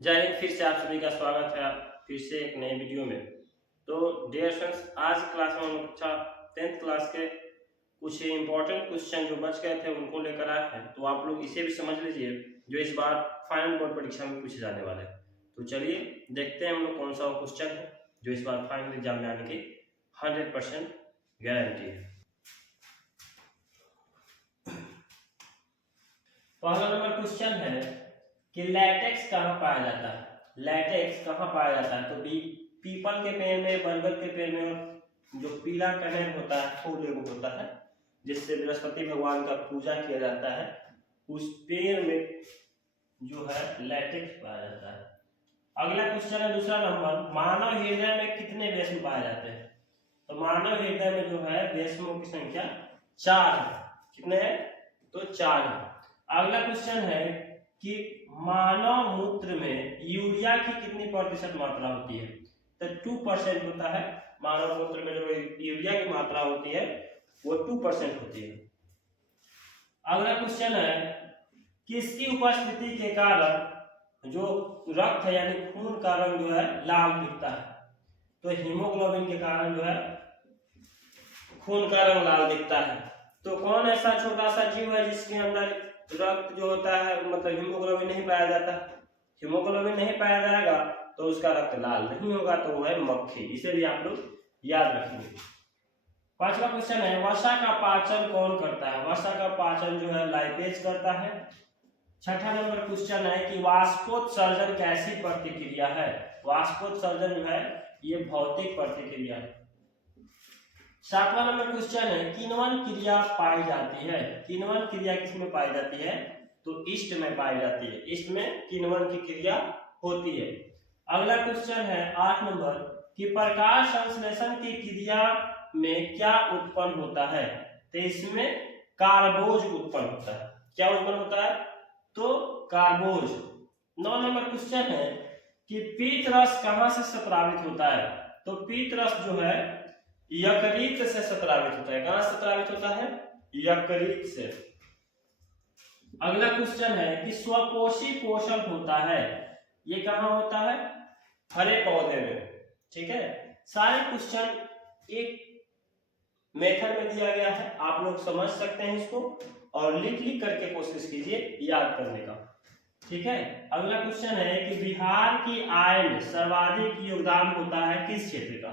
जय हिंद। फिर से आप सभी का स्वागत है फिर से एक नए वीडियो में। तो डियर फ्रेंड्स, आज क्लास में हम लोग कक्षा 10th क्लास के कुछ इंपॉर्टेंट क्वेश्चन जो बच गए थे उनको लेकर आए हैं। तो आप लोग इसे भी समझ लीजिए जो इस बार फाइनल बोर्ड परीक्षा में पूछे जाने वाले हैं। तो चलिए देखते हैं हम लोग कौन सा वो क्वेश्चन है जो इस बार फाइनल एग्जाम में आने की 100% गारंटी है। पहला नंबर क्वेश्चन है कि लैटेक्स कहाँ पाया जाता है। लैटेक्स कहाँ पाया जाता है? तो पीपल के पेड़ में, बरगद के पेड़ में, और जो पीला कनेर होता है, फूल एगो होता है जिससे बृहस्पति भगवान का पूजा किया जाता है, उस पेड़ में जो है लैटेक्स पाया जाता है। अगला क्वेश्चन है दूसरा नंबर, मानव हृदय में कितने वेश्म पाए जाते हैं? तो मानव हृदय में जो है वेश्मों की संख्या 4 है। कितने हैं? तो 4 है। अगला क्वेश्चन है कि मानव मूत्र में यूरिया की कितनी प्रतिशत मात्रा होती है? तो 2% होता है। मानव मूत्र में जो यूरिया की मात्रा होती है वो 2% होती है। अगला क्वेश्चन है किसकी उपस्थिति के कारण जो रक्त है यानी खून का रंग जो है लाल दिखता है? तो हीमोग्लोबिन के कारण जो है खून का रंग लाल दिखता है। तो कौन ऐसा छोटा सा जीव है जिसके अंदर रक्त जो होता है मतलब हीमोग्लोबिन नहीं पाया जाता? हीमोग्लोबिन नहीं पाया जाएगा तो उसका रक्त लाल नहीं होगा, तो वो है मक्खी। इसे भी आप लोग याद रखेंगे। पांचवा क्वेश्चन है वसा का पाचन कौन करता है? वसा का पाचन जो है लाइपेज करता है। छठा नंबर क्वेश्चन है कि वाष्पोत्सर्जन कैसी प्रतिक्रिया है? वाष्पोत्सर्जन जो है ये भौतिक प्रतिक्रिया है। सातवां नंबर क्वेश्चन है किण्वन क्रिया पाई जाती है? किण्वन क्रिया किसमें पाई जाती है? तो ईस्ट में पाई जाती है। ईस्ट में किण्वन की क्रिया होती है। अगला क्वेश्चन है 8 नंबर कि प्रकाश संश्लेषण की क्रिया में क्या उत्पन्न होता है? तो इसमें कार्बोज उत्पन्न होता है। क्या उत्पन्न होता है? तो कार्बोज। 9 नंबर क्वेश्चन है कि पीत रस कहां से स्रावित होता है? तो पीत रस जो है यकृत से स्रावित होता है। कहां से स्रावित होता है? यकृत से। अगला क्वेश्चन है कि स्वपोषी पोषण होता है, ये कहां होता है? हरे पौधे में। ठीक है, सारे क्वेश्चन एक मेथड में दिया गया है, आप लोग समझ सकते हैं इसको और लिख लिख करके कोशिश कीजिए याद करने का। ठीक है, अगला क्वेश्चन है कि बिहार की आय में सर्वाधिक योगदान होता है किस क्षेत्र का?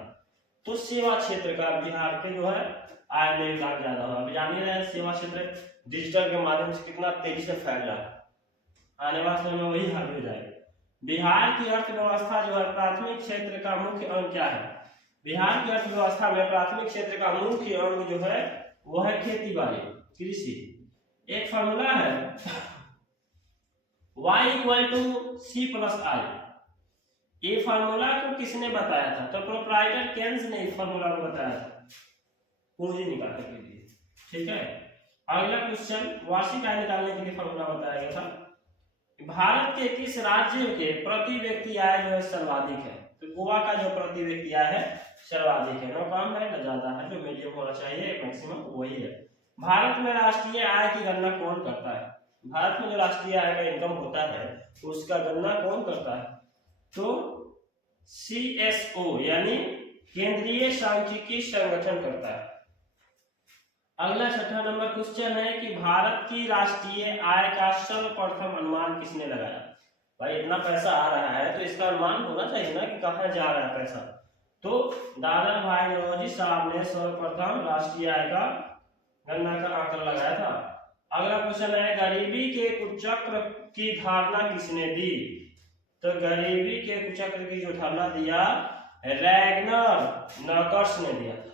तो सेवा क्षेत्र का बिहार के जो है आय में योगदान ज्यादा होगा। अभी जान ही रहे हैं सेवा क्षेत्र डिजिटल के माध्यम से कितना तेजी से फैल रहा है, आने वाले समय में वही हावी हो जाएगा। बिहार की अर्थव्यवस्था जो है प्राथमिक क्षेत्र का मुख्य अंग क्या है? बिहार की अर्थव्यवस्था में प्राथमिक क्षेत्र का मुख्य अंग जो है वो है खेती बाड़ी, कृषि। एक फॉर्मूला है y = c+i। ये फार्मूला को किसने बताया था? तो प्रोप्राइटर केन्स ने इस फार्मूला को बताया था पूंजी निकालने के लिए। ठीक है, अगला क्वेश्चन वार्षिक आय निकालने के लिए फार्मूला बताया गया था। भारत के किस राज्य के प्रति व्यक्ति आय जो है सर्वाधिक है? तो गोवा का जो प्रति व्यक्ति आय है सर्वाधिक है, न कम है न ज्यादा है, जो मीडियम होना चाहिए मैक्सिमम वही है। भारत में राष्ट्रीय आय की गणना कौन करता है? भारत में जो राष्ट्रीय आय का इनकम होता है उसका गणना कौन करता है? तो CSO यानी केंद्रीय सांख्यिकी संगठन करता है। अगला छठा नंबर क्वेश्चन है कि भारत की राष्ट्रीय आय का सर्वप्रथम अनुमान किसने लगाया? भाई इतना पैसा आ रहा है तो इसका अनुमान होना चाहिए ना कि कहां जा रहा है पैसा। तो दादा भाई नौरोजी साहब ने सर्वप्रथम राष्ट्रीय आय का गणना का आंकड़ा लगाया था। अगला क्वेश्चन है गरीबी के कुचक्र की धारणा किसने दी? तो गरीबी के कुचक्र की जो धारणा दिया रैगनर नॉकर्स ने दिया था।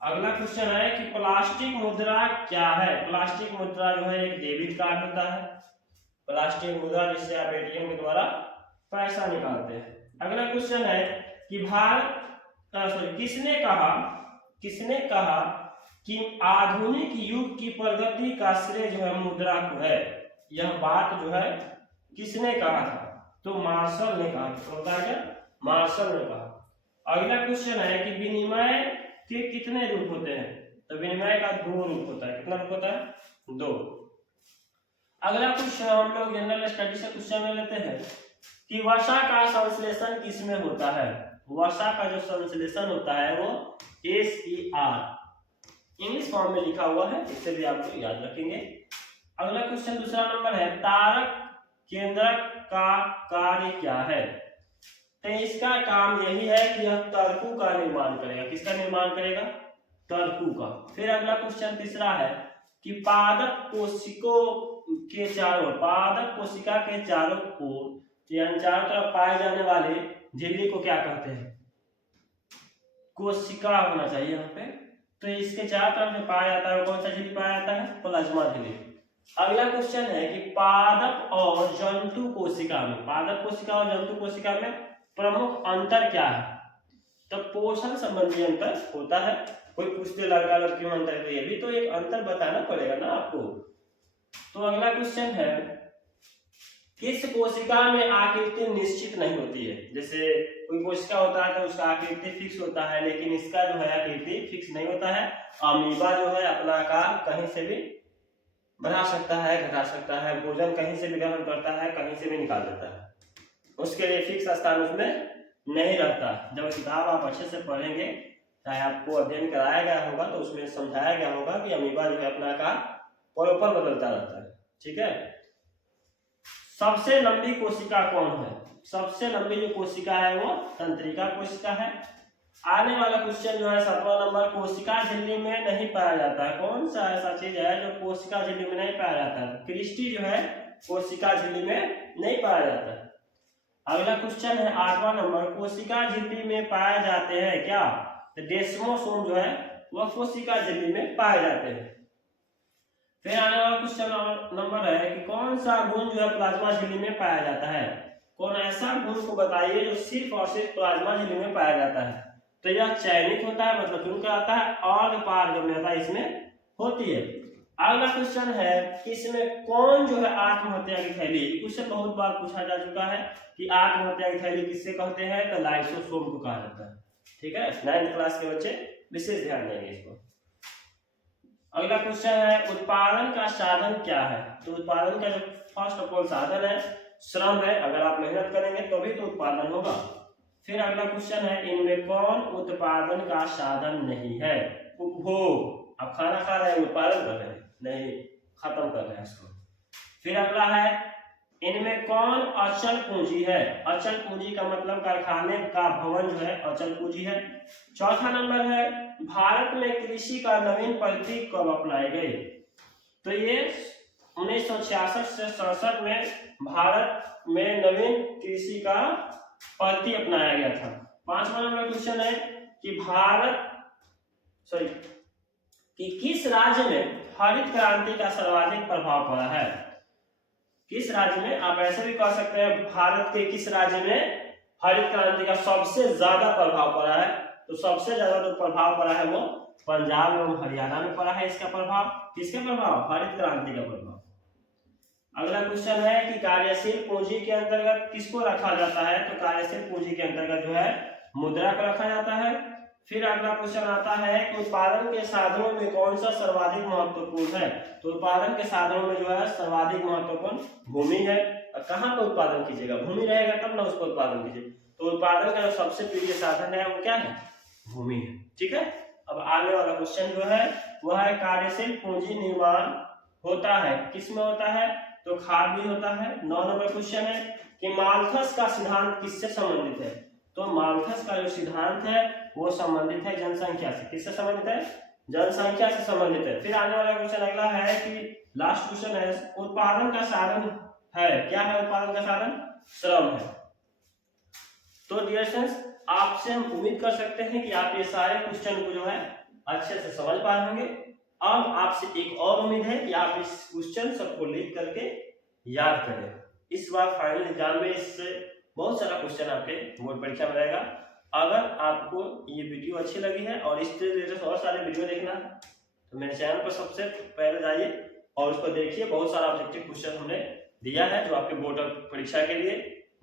अगला क्वेश्चन है कि प्लास्टिक मुद्रा क्या है? प्लास्टिक मुद्रा जो है एक डेबिट कार्ड होता है, प्लास्टिक मुद्रा जिससे आप एटीएम के द्वारा पैसा निकालते हैं। अगला क्वेश्चन है कि किसने कहा कि आधुनिक युग की प्रगति का श्रेय जो है मुद्रा को है? यह बात जो है किसने कहा था? तो मार्शल ने कहा। तो मार्शल ने कहा। अगला क्वेश्चन है कि विनिमय के कितने रूप होते हैं? तो विनिमय का 2 रूप होता है। कितना रूप होता है? 2। अगला क्वेश्चन हम लोग जनरल स्टडी से क्वेश्चन में लेते हैं कि वसा का संश्लेषण किसमें होता है। वसा का जो संश्लेषण होता है वो SER इंग्लिश फॉर्म में लिखा हुआ है, इससे भी आपको याद रखेंगे। अगला क्वेश्चन दूसरा नंबर है, तारक केंद्रक का कार्य क्या है। तो इसका काम यही है कि यह तर्कु का निर्माण करेगा। किसका निर्माण करेगा? तर्कु का। फिर अगला क्वेश्चन तीसरा है कि पादप कोशिका के चारों ओर यानी चारों तरफ पाए जाने वाले झिल्ली को क्या कहते हैं? कोशिका होना चाहिए यहाँ पे। तो इसके चारों तरफ जो पाया जाता है वो कौन सा झिल्ली पाया जाता है? प्लाज्मा झिल्ली। अगला क्वेश्चन है कि पादप और जंतु कोशिका में, पादप कोशिका और जंतु कोशिका में प्रमुख अंतर क्या है? तो पोषण संबंधी अंतर होता है। कोई पूछते लड़का लड़की में अंतर, तो ये भी तो एक अंतर बताना पड़ेगा ना आपको। तो अगला क्वेश्चन है, किस कोशिका में आकृति निश्चित नहीं होती है। जैसे कोई कोशिका होता है तो उसका आकृति फिक्स होता है, लेकिन इसका जो है आकृति फिक्स नहीं होता है। अमीबा जो है अपना आकार कहीं से भी बढ़ा सकता है, घटा सकता है, भोजन कहीं से भी ग्रहण करता है, कहीं से भी निकाल देता है, उसके लिए फिक्स स्थान उसमें नहीं रहता। जब किताब आप अच्छे से पढ़ेंगे, चाहे आपको अध्ययन कराया गया होगा तो उसमें समझाया गया होगा कि अमीबा जो है अपना आकार पल-पल बदलता रहता है। ठीक है। सबसे लंबी कोशिका कौन है? सबसे लंबी जो कोशिका है वो तंत्रिका कोशिका है। आने वाला क्वेश्चन जो है 7वां नंबर, कोशिका झिल्ली में नहीं पाया जाता है। कौन सा ऐसा चीज है जो कोशिका झिल्ली में नहीं पाया जाता है? क्रिस्टी जो है कोशिका झिल्ली में नहीं पाया जाता है। अगला क्वेश्चन है 8वां नंबर, कोशिका झिल्ली में पाए जाते हैं क्या? तो डेस्मोसोम जो है वह कोशिका झिल्ली में पाए जाते हैं। फिर आने वाला क्वेश्चन नंबर है कि कौन सा गुण जो है प्लाज्मा झिल्ली में पाया जाता है। कौन ऐसा गुण को बताइए जो सिर्फ और सिर्फ प्लाज्मा झिल्ली में पाया जाता है। तो यह चयनित होता है, मतलब चुन कर आता है, और पारगम्यता इसमें होती है। अगला क्वेश्चन है कि इसमें कौन जो है आत्महत्या की थैली। क्वेश्चन बहुत बार पूछा जा चुका है कि आत्महत्या की थैली किससे कहते हैं? तो लाइसोसोम को कहा जाता है। ठीक है, 9th क्लास के बच्चे विशेष ध्यान देंगे इसको। अगला क्वेश्चन है, उत्पादन का साधन क्या है। तो उत्पादन का जो फर्स्ट ऑफ ऑल साधन है श्रम है। अगर आप मेहनत करेंगे तो भी तो उत्पादन होगा। फिर अगला क्वेश्चन है, इनमें कौन उत्पादन का साधन नहीं है? उपभोग। आप खाना खा रहे हैं, उत्पादन कर रहे हैं नहीं, खत्म कर रहे हैं इसको। फिर अगला है, इनमें कौन अचल पूंजी है। अचल पूंजी का मतलब कारखाने का भवन जो है अचल पूंजी है। चौथा नंबर है, भारत में कृषि का नवीन पद्धति कब अपनाई गई। तो ये 1966 से 67 में भारत में नवीन कृषि का पद्धति अपनाया गया था। 5वां नंबर क्वेश्चन है कि किस राज्य में हरित क्रांति का सर्वाधिक प्रभाव पड़ा है। किस राज्य में, आप ऐसे भी कह सकते हैं भारत के किस राज्य में हरित क्रांति का सबसे ज्यादा प्रभाव पड़ा है। तो सबसे ज्यादा जो प्रभाव पड़ा है वो पंजाब एवं हरियाणा में पड़ा है। इसका प्रभाव किसका प्रभाव? हरित क्रांति का प्रभाव। अगला क्वेश्चन है कि कार्यशील पूंजी के अंतर्गत किसको रखा जाता है। तो कार्यशील पूंजी के अंतर्गत जो है मुद्रा को रखा जाता है। फिर अगला क्वेश्चन आता है कि उत्पादन के साधनों में कौन सा सर्वाधिक महत्वपूर्ण है। तो उत्पादन के साधनों में जो है सर्वाधिक महत्वपूर्ण भूमि है। कहाँ पर उत्पादन कीजिएगा? भूमि रहेगा तब ना उसको उत्पादन कीजिए। तो उत्पादन का जो सबसे प्रिय साधन है वो क्या है? भूमि है। ठीक है। अब आने वाला क्वेश्चन जो है वह है, कार्यशील पूंजी निर्माण होता है किसमें होता है? तो खाद भी होता है। 9 नंबर क्वेश्चन है कि माल्थस का सिद्धांत किससे संबंधित है। तो माल्थस का जो सिद्धांत है वो संबंधित है जनसंख्या से। किससे संबंधित है? जनसंख्या से संबंधित है। फिर आने वाला क्वेश्चन अगला है कि लास्ट क्वेश्चन है, उत्पादन का साधन है क्या है? उत्पादन का साधन श्रम है। तो डियर स्टूडेंट्स, आपसे हम उम्मीद कर सकते हैं कि आप ये सारे क्वेश्चन को जो है अच्छे से समझ पाए होंगे। अब आपसे एक और उम्मीद है कि आप इस क्वेश्चन सबको लिख करके याद करें। इस बार फाइनल एग्जाम में इससे बहुत सारा क्वेश्चन आपके बोर्ड परीक्षा में रहेगा। अगर आपको ये वीडियो अच्छी लगी है और इस रिलेटेड और सारे वीडियो देखना है तो मेरे चैनल पर सबसे पहले जाइए और उसको देखिए। बहुत सारा ऑब्जेक्टिव क्वेश्चन हमने दिया है जो आपके बोर्ड परीक्षा के लिए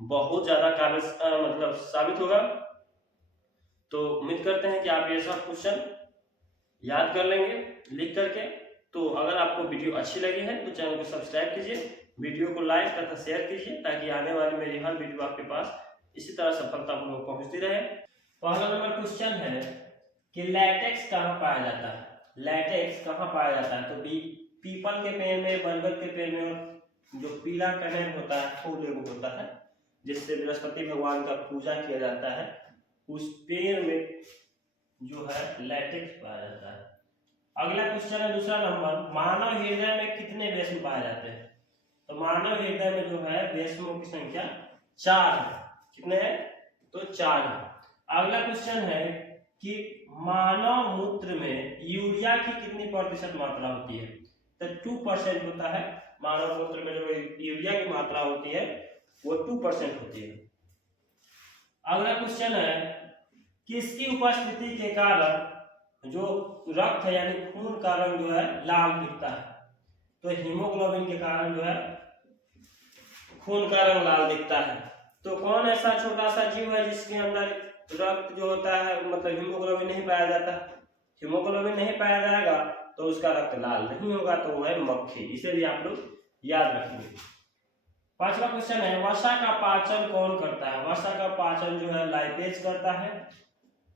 बहुत ज्यादा काबिल मतलब साबित होगा। तो उम्मीद करते हैं कि आप ये सब क्वेश्चन याद कर लेंगे लिख करके। तो अगर आपको वीडियो अच्छी लगी है तो चैनल को सब्सक्राइब कीजिए वीडियो को लाइक तथा शेयर कीजिए ताकि आने वाली मेरी हर वीडियो आपके पास इसी तरह सफलतापूर्वक पहुंचती रहे। पहला नंबर क्वेश्चन है कि लैटेक्स कहाँ पाया जाता है। लैटेक्स कहाँ पाया जाता है, तो पीपल के पेड़ में, बरगद के पेड़ में, और जो पीला कनेर होता है, फूल एगो होता है जिससे बृहस्पति भगवान का पूजा किया जाता है, उस पेड़ में जो है लैटेक्स पाया जाता है। अगला क्वेश्चन है दूसरा नंबर, मानव हृदय में कितने वेश्म पाए जाते हैं। तो मानव हृदय में जो है वेश्मों की संख्या 4 है। कितने हैं, तो 4 है। अगला क्वेश्चन है कि मानव मूत्र में यूरिया की कितनी प्रतिशत मात्रा होती है। तो 2% होता है। मानव मूत्र में जो यूरिया की मात्रा होती है वो 2% होती है। अगला क्वेश्चन है किसकी उपस्थिति के कारण जो रक्त है यानी खून का रंग जो है लाल दिखता है। तो हीमोग्लोबिन के कारण जो है खून का रंग लाल दिखता है। तो कौन ऐसा छोटा सा जीव है जिसके अंदर रक्त जो होता है मतलब हीमोग्लोबिन नहीं पाया जाता। हीमोग्लोबिन नहीं पाया जाएगा तो उसका रक्त लाल नहीं होगा, तो वो है मक्खी। इसे भी आप लोग याद रखेंगे। पांचवा क्वेश्चन है वसा का पाचन कौन करता है। वसा का पाचन जो है लाइपेज करता है।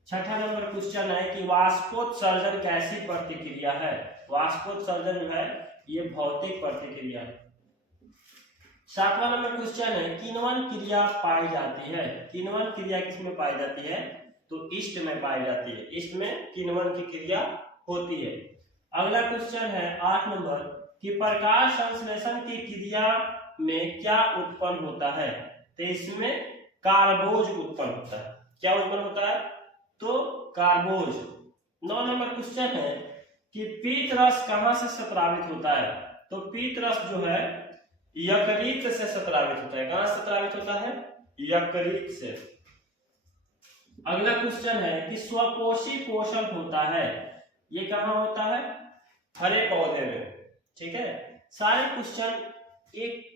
छठा नंबर क्वेश्चन है कि वाष्पोत्सर्जन कैसी प्रतिक्रिया है। वाष्पोत्सर्जन जो है ये भौतिक प्रतिक्रिया है। सातवां नंबर क्वेश्चन है किण्वन क्रिया पाई जाती है। किण्वन क्रिया किसमें पाई जाती है, तो ईस्ट में पाई जाती है। ईस्ट में किण्वन की क्रिया होती है। अगला क्वेश्चन है 8 नंबर कि प्रकाश संश्लेषण की क्रिया में क्या उत्पन्न होता है। तो इसमें कार्बोज उत्पन्न होता है। क्या उत्पन्न होता है, तो कार्बोज। 9 नंबर क्वेश्चन है कि पीत रस कहां से स्रावित होता है। तो पीत रस जो है यकृत से स्रावित होता है। कहां से स्रावित होता है, यकृत से। अगला क्वेश्चन है कि स्वपोषी पोषण होता है, ये कहां होता है, हरे पौधे में। ठीक है, सारे क्वेश्चन एक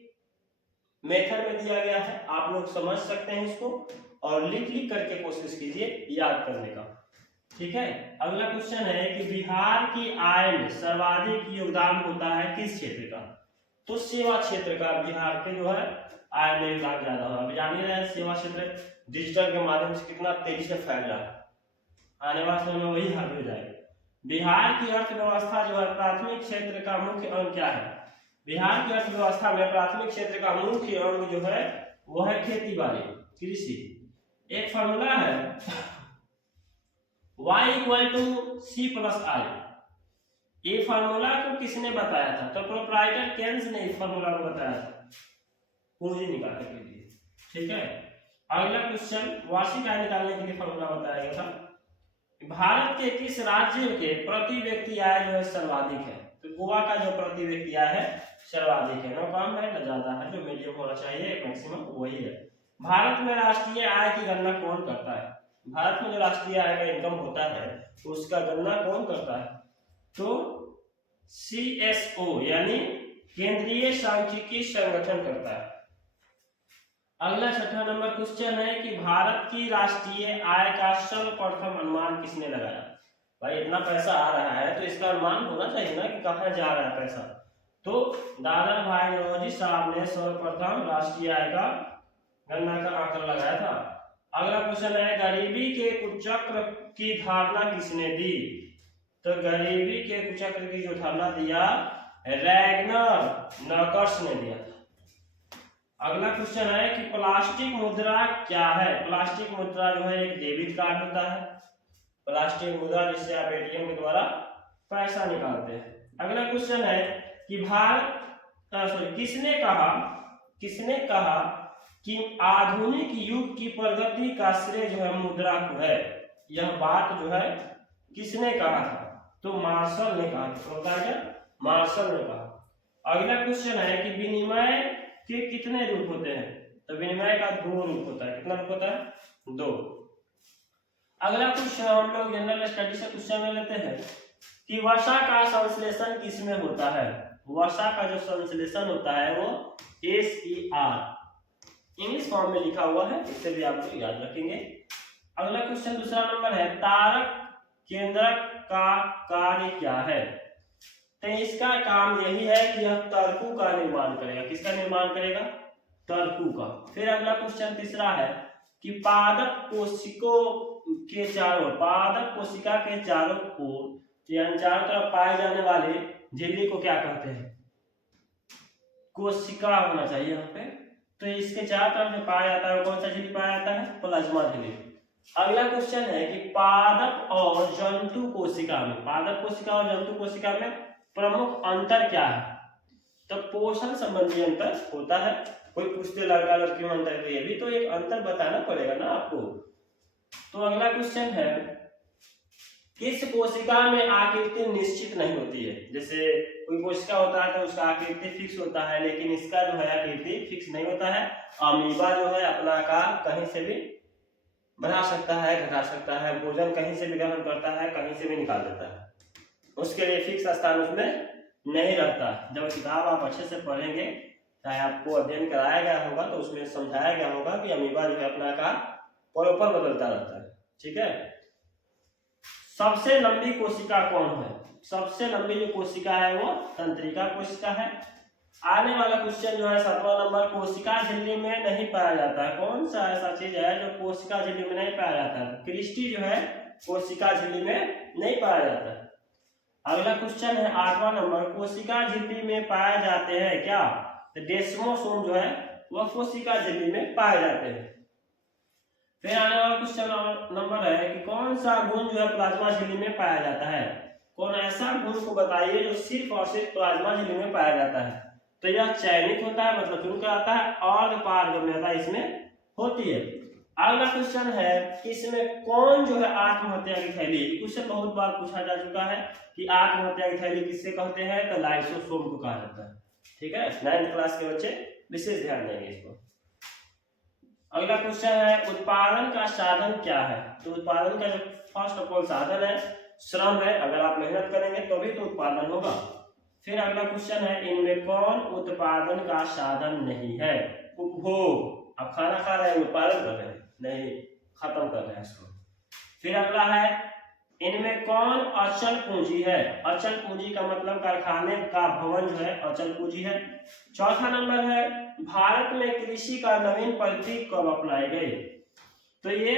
मेथड में दिया गया है, आप लोग समझ सकते हैं इसको और लिख लिख करके कोशिश कीजिए याद करने का। ठीक है, अगला क्वेश्चन है कि बिहार की आय में सर्वाधिक योगदान होता है किस क्षेत्र का। तो सेवा क्षेत्र का बिहार के जो है आय में योगदान ज्यादा होगा। अभी जान ही रहे हैं सेवा क्षेत्र डिजिटल के माध्यम से कितना तेजी से फैल रहा है, आने वाले समय में वही हावी हो जाएगा। बिहार की अर्थव्यवस्था जो है प्राथमिक क्षेत्र का मुख्य अंग क्या है। बिहार की अर्थव्यवस्था में प्राथमिक क्षेत्र का मुख्य अंग जो है वो है खेती बाड़ी, कृषि। एक फॉर्मूला है y=c+i। ये फार्मूला को किसने बताया था, तो प्रोप्राइटर केन्स ने इस फार्मूला को बताया था पूंजी निकालने के लिए। ठीक है, अगला क्वेश्चन वार्षिक आय निकालने के लिए फार्मूला बताया गया था। भारत के किस राज्य के प्रति व्यक्ति आय जो है सर्वाधिक है। तो गोवा का जो प्रति व्यक्ति आय है सर्वाधिक है, ना कम है ना ज्यादा है, जो मीडियम होना चाहिए मैक्सिमम वही है। भारत में राष्ट्रीय आय की गणना कौन करता है। भारत में जो राष्ट्रीय आय का इनकम होता है उसका गणना कौन करता है, तो CSO यानी केंद्रीय सांख्यिकी संगठन करता है। अगला छठा नंबर क्वेश्चन है कि भारत की राष्ट्रीय आय का सर्वप्रथम अनुमान किसने लगाया। भाई इतना पैसा आ रहा है तो इसका अनुमान होना चाहिए ना कि कहां जा रहा है पैसा। तो दादर भाई नौरोजी साहब ने सर्वप्रथम राष्ट्रीय आय का गणना का आंकड़ा लगाया था। अगला क्वेश्चन है गरीबी के कुचक्र की धारणा किसने दी। तो गरीबी के कुचक्र की जो धारणा दिया रैगनर नॉकर्स ने दिया था। अगला क्वेश्चन है कि प्लास्टिक मुद्रा क्या है। प्लास्टिक मुद्रा जो है एक डेबिट कार्ड होता है, प्लास्टिक मुद्रा जिससे आप एटीएम के द्वारा पैसा निकालते हैं। अगला क्वेश्चन है कि किसने कहा कि आधुनिक युग की प्रगति का श्रेय जो है मुद्रा को है। यह बात जो है किसने कहा था, तो मार्शल ने कहा। प्रोप्राइटर मार्शल ने कहा। अगला क्वेश्चन है कि विनिमय के कितने रूप होते हैं। तो विनिमय का 2 रूप होता है। कितना रूप होता है, 2। अगला क्वेश्चन हम लोग जनरल स्टडी से क्वेश्चन में लेते हैं कि वसा का संश्लेषण किसमें होता है। वसा का जो संश्लेषण होता है वो SER इंग्लिश फॉर्म में लिखा हुआ है, इसे भी आप लोग याद रखेंगे। अगला क्वेश्चन दूसरा नंबर है तारक केंद्रक का कार्य क्या है। तो इसका काम यही है कि यह तर्कु का निर्माण करेगा। किसका निर्माण करेगा? तर्कु का। फिर अगला क्वेश्चन तीसरा है कि पादप कोशिका के चारों ओर यानी चारों तरफ पाए जाने वाले झिल्ली को क्या कहते हैं? कोशिका होना चाहिए यहाँ पे। तो इसके चारों तरफ जो पाया जाता है वो कौन सा झिल्ली पाया जाता है? प्लाज्मा झिल्ली। अगला क्वेश्चन है कि पादप और जंतु कोशिका में, पादप कोशिका और जंतु कोशिका में प्रमुख अंतर क्या है? तो पोषण संबंधी अंतर होता है। कोई पूछते लड़का लड़की में अंतर, तो ये भी तो एक अंतर बताना पड़ेगा ना आपको। तो अगला क्वेश्चन है किस कोशिका में आकृति निश्चित नहीं होती है? जैसे कोई कोशिका होता है तो उसका आकृति फिक्स होता है, लेकिन इसका जो है आकृति फिक्स नहीं होता है। अमीबा जो है अपना आकार कहीं से भी बढ़ा सकता है, घटा सकता है, भोजन कहीं से भी ग्रहण करता है, कहीं से भी निकाल देता है, उसके लिए फिक्स स्थान उसमें नहीं रहता। जब किताब आप अच्छे से पढ़ेंगे, चाहे आपको अध्ययन कराया गया होगा तो उसमें समझाया गया होगा कि अमीबा जो है अपना आकार परोपर बदलता रहता है। ठीक है। सबसे लंबी कोशिका कौन है? सबसे लंबी जो कोशिका है वो तंत्रिका कोशिका है। आने वाला क्वेश्चन जो है 7वां नंबर, कोशिका झिल्ली में नहीं पाया जाता है। कौन सा ऐसा चीज है जो कोशिका झिल्ली में नहीं पाया जाता है? क्रिस्टी जो है कोशिका झिल्ली में नहीं पाया जाता है। अगला क्वेश्चन है 8वां नंबर, कोशिका झिल्ली में पाए जाते हैं क्या? तो डेस्मोसोम जो है वह कोशिका झिल्ली में पाए जाते हैं। फिर आने वाला क्वेश्चन नंबर है कि कौन सा गुण जो है प्लाज्मा झिल्ली में पाया जाता है? कौन ऐसा गुण को बताइए जो सिर्फ और सिर्फ प्लाज्मा झिल्ली में पाया जाता है? तो यह चयनित होता है, मतलब चुन कर आता है, और पारगम्यता इसमें होती है। अगला क्वेश्चन है कि इसमें कौन जो है आत्महत्या की थैली? क्वेश्चन बहुत बार पूछा जा चुका है कि आत्महत्या की थैली किससे कहते हैं? तो लाइसोसोम को कहा जाता है। ठीक है, 9th क्लास के बच्चे विशेष ध्यान देंगे इसको। अगला क्वेश्चन है उत्पादन का साधन क्या है? तो उत्पादन का जो फर्स्ट ऑफ ऑल साधन है श्रम है। अगर आप मेहनत करेंगे तभी तो उत्पादन होगा। फिर अगला क्वेश्चन है इनमें कौन उत्पादन का साधन नहीं है? उपभोग। आप खाना खा रहे हैं, उत्पादन कर रहे हैं नहीं, खत्म कर रहे हैं इसको। फिर अगला है इनमें कौन अचल पूंजी है? अचल पूंजी का मतलब कारखाने का भवन जो है अचल पूंजी है। चौथा नंबर है भारत में कृषि का नवीन पद्धति कब अपनाई गई? तो ये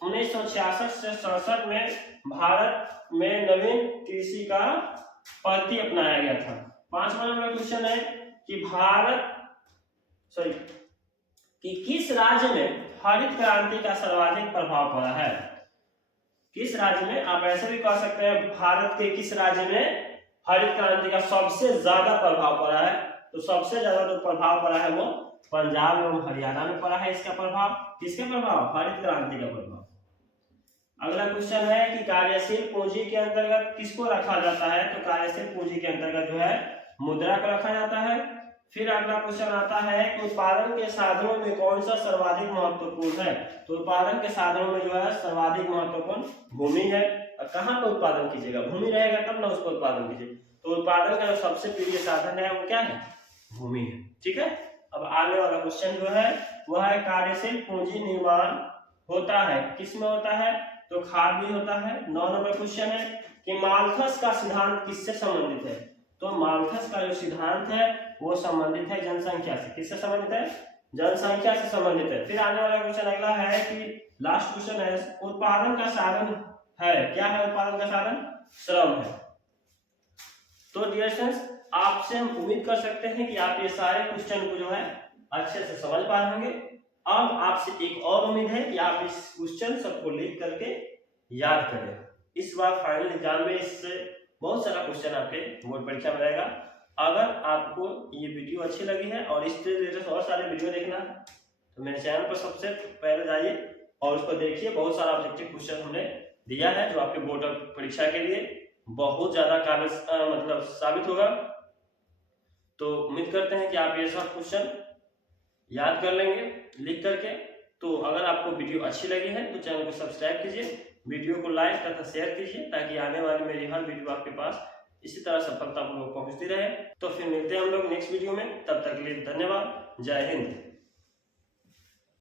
1966 से 67 में भारत में नवीन कृषि का पद्धति अपनाया गया था। 5वां नंबर क्वेश्चन है कि किस राज्य में हरित क्रांति का सर्वाधिक प्रभाव पड़ा है? किस राज्य में? आप ऐसे भी कह सकते हैं भारत के किस राज्य में हरित क्रांति का सबसे ज्यादा प्रभाव पड़ा है? तो सबसे ज्यादा जो प्रभाव पड़ा है वो पंजाब एवं हरियाणा में पड़ा है। इसका प्रभाव किसका प्रभाव? हरित क्रांति का प्रभाव। अगला क्वेश्चन है कि कार्यशील पूंजी के अंतर्गत किसको रखा जाता है? तो कार्यशील पूंजी के अंतर्गत जो है मुद्रा को रखा जाता है। फिर अगला क्वेश्चन आता है कि उत्पादन के साधनों में कौन सा सर्वाधिक महत्वपूर्ण है? तो उत्पादन के साधनों में जो है सर्वाधिक महत्वपूर्ण भूमि है। कहाँ पर उत्पादन कीजिएगा? भूमि रहेगा तब ना उस पर उत्पादन कीजिए। तो उत्पादन का जो सबसे प्रिय साधन है वो क्या है? भूमि है। ठीक है। अब आने वाला क्वेश्चन जो है वह है कार्यशील पूंजी निर्माण होता है किसमें होता है? तो खाद भी होता है। 9 नंबर क्वेश्चन है कि माल्थस का सिद्धांत किससे संबंधित है? तो माल्थस का जो सिद्धांत है वो संबंधित है जनसंख्या से। किससे संबंधित है? जनसंख्या से संबंधित है। फिर आने वाला क्वेश्चन अगला है कि लास्ट क्वेश्चन है उत्पादन का साधन है क्या है? उत्पादन का साधन श्रम है। तो डियर स्टूडेंट्स, आपसे हम उम्मीद कर सकते हैं कि आप ये सारे क्वेश्चन को जो है अच्छे से समझ पाए होंगे। अब आपसे एक और उम्मीद है कि आप इस क्वेश्चन सबको लिख करके याद करें। इस बार फाइनल एग्जाम में इससे बहुत सारा क्वेश्चन आपके बोर्ड परीक्षा में रहेगा। अगर आपको ये वीडियो अच्छी लगी है और इससे रिलेटेड और सारे वीडियो देखना है तो मेरे चैनल पर सबसे पहले जाइए और उसको देखिए। बहुत सारा ऑब्जेक्टिव क्वेश्चन हमने दिया है जो आपके बोर्ड परीक्षा के लिए बहुत ज्यादा काबिल मतलब साबित होगा। तो उम्मीद करते हैं कि आप ये सब क्वेश्चन याद कर लेंगे लिख करके। तो अगर आपको वीडियो अच्छी लगी है तो चैनल को सब्सक्राइब कीजिए, वीडियो को लाइक तथा शेयर कीजिए ताकि आने वाली मेरी हर वीडियो आपके पास इसी तरह सफलतापूर्वक पहुंचती रहे। तो फिर मिलते हैं हम लोग नेक्स्ट वीडियो में। तब तक के लिए धन्यवाद। जय हिंद।